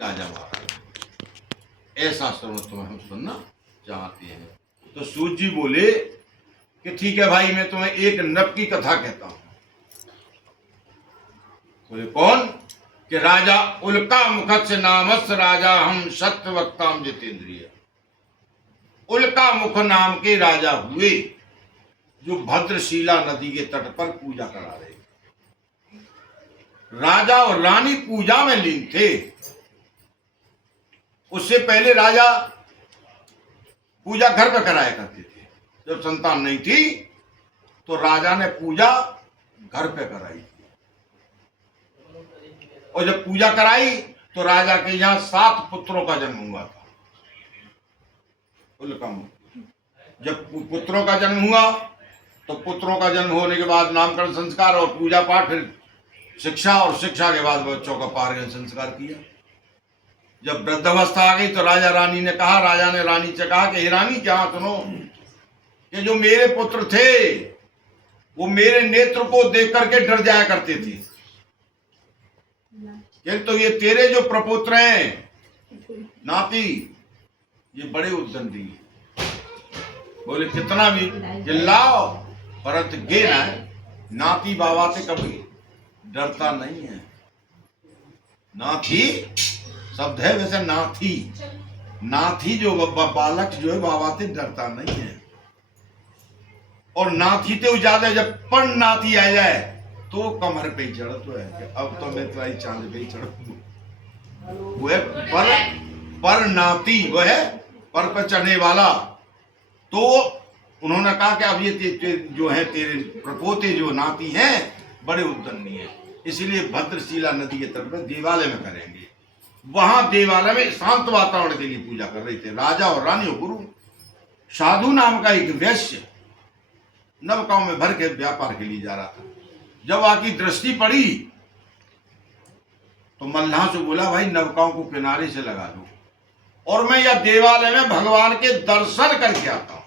राजा महाराज ऐसा सर्वोत्तम हम सुनना चाहते हैं। तो सूत जी बोले कि ठीक है भाई, मैं तुम्हें एक नब की कथा कहता हूं। बोले कौन? कि राजा उल्का मुखस्य नामस राजा हम सत्य वक्ताम जितेंद्रिय। उल्का मुख नाम के राजा हुए जो भद्रशिला नदी के तट पर पूजा करा रहे। राजा और रानी पूजा में लीन थे। उससे पहले राजा पूजा घर पर कराया करते थे। जब संतान नहीं थी तो राजा ने पूजा घर पे कराई थी। और जब पूजा कराई तो राजा के यहां 7 पुत्रों का जन्म हुआ था। जब पुत्रों का जन्म हुआ तो पुत्रों का जन्म होने के बाद नामकरण संस्कार और पूजा पाठ, फिर शिक्षा, और शिक्षा के बाद बच्चों का पारगन संस्कार किया। जब वृद्धावस्था आ गई तो राजा रानी ने रानी से कहा कि हे रानी, क्या सुनो कि जो मेरे पुत्र थे वो मेरे नेत्र को देख करके डर जाया करते थे, तो ये तेरे जो प्रपुत्र हैं नाती, ये बड़े उद्दंडी हैं। बोले कितना भी चिल्लाओ परंतु गे ना नाती बाबा से कभी डरता नहीं है। नाथी शब्द है वैसे नाथी, नाथी जो बालक जो है बाबा से डरता नहीं है। और नाथी तो ज्यादा जब पण नाथी आ जाए तो कमर पे चढ़ तो है, अब तो मैं तुम्हारी चांद पे ही चढ़। वो है पर नाती, वो है पर चढ़ने वाला। तो उन्होंने कहा कि अब ये जो है तेरे प्रपोते जो नाती हैं बड़े उद्दंडी हैं, इसलिए भद्रशिला नदी के तट पर देवालय में करेंगे। वहां देवालय में शांत वातावरण के लिए पूजा कर रहे थे राजा और रानी और गुरु। साधु नाम का एक वैश्य नवकाओं में भर के व्यापार के लिए जा रहा था। जब आकी दृष्टि पड़ी तो मल्लाह से बोला, भाई नवकाओं को किनारे से लगा दो और मैं यह देवालय में भगवान के दर्शन करके आता हूं।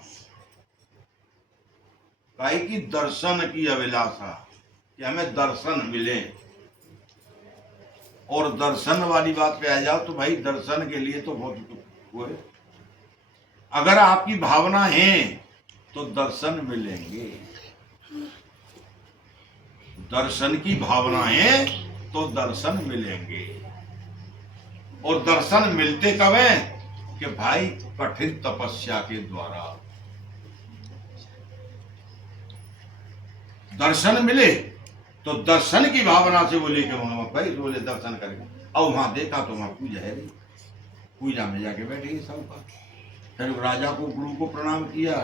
काहे की दर्शन की अभिलाषा, कि हमें दर्शन मिले। और दर्शन वाली बात पे आ जाओ तो भाई दर्शन के लिए तो बहुत वो है। अगर आपकी भावना है तो दर्शन मिलेंगे। दर्शन की भावना है तो दर्शन मिलेंगे। और दर्शन मिलते कब है? कि भाई कठिन तपस्या के द्वारा दर्शन मिले। तो दर्शन की भावना से बोले कि वहां भाई बोले दर्शन करेंगे। और वहां देखा तो वहां पूजा है, पूजा में जाके बैठे सब का। फिर राजा को गुरु को प्रणाम किया,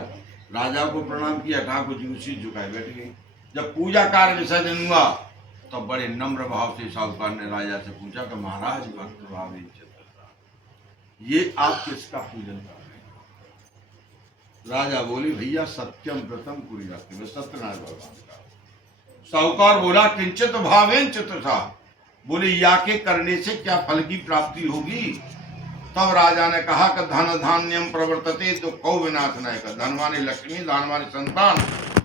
राजा को प्रणाम किया, ठाकुर जी उसी झुकाए बैठ गए। जब पूजा कार्य विसर्जन हुआ तो बड़े नम्र भाव से साहूकार ने राजा से पूछा कि महाराज भक्त भाव ये आप किसका पूजन कर रहे हैं? राजा बोले, भैया सत्यम व्रतम पूरी जाते में सत्यनारायण भगवान का। साहूकार बोला, किंचित भावेन चित्रथा, बोले या के करने से क्या फल की प्राप्ति होगी? तब राजा ने कहा कि धन धान्यम प्रवर्तते तो कौ विनाश न कर। धनवानी लक्ष्मी, धनवानी संतान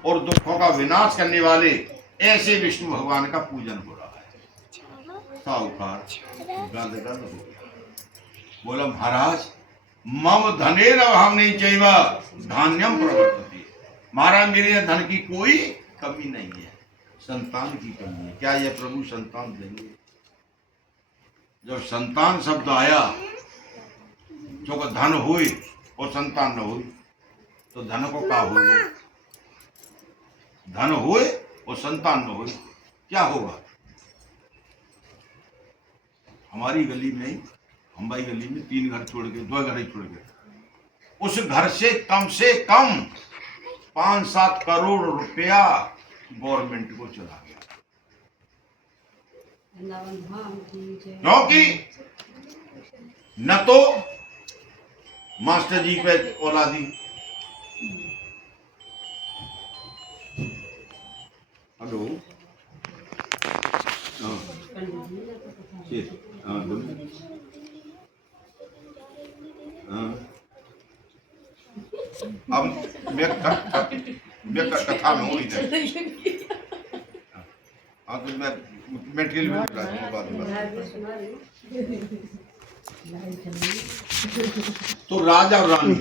और दुखों का विनाश करने वाले ऐसे विष्णु भगवान का पूजन हो रहा है। साहूकार गदगद हो गया, बोला महाराज मम धने अभाव नहीं चाहिए धान्यम प्रवर्तते। महाराज मेरे धन की कोई कमी नहीं है, संतान की कमी है। क्या यह प्रभु संतान देंगे? जब संतान शब्द आया, जो धन हुई और संतान न हुई तो धन को क्या होगा? धन हुए और संतान न हुई क्या होगा? हमारी गली में, हमारी गली में 3 घर छोड़ के 2 घर ही छोड़ के, उस घर से कम 5-7 करोड़ रुपया गवर्नमेंट को चला गया। क्योंकि न तो मास्टर जी पे औलादी, हेलो अब मैं कथा में हूँ इधर। हाँ तो मैं मेटेरियल में बाद में तो राजा और रानी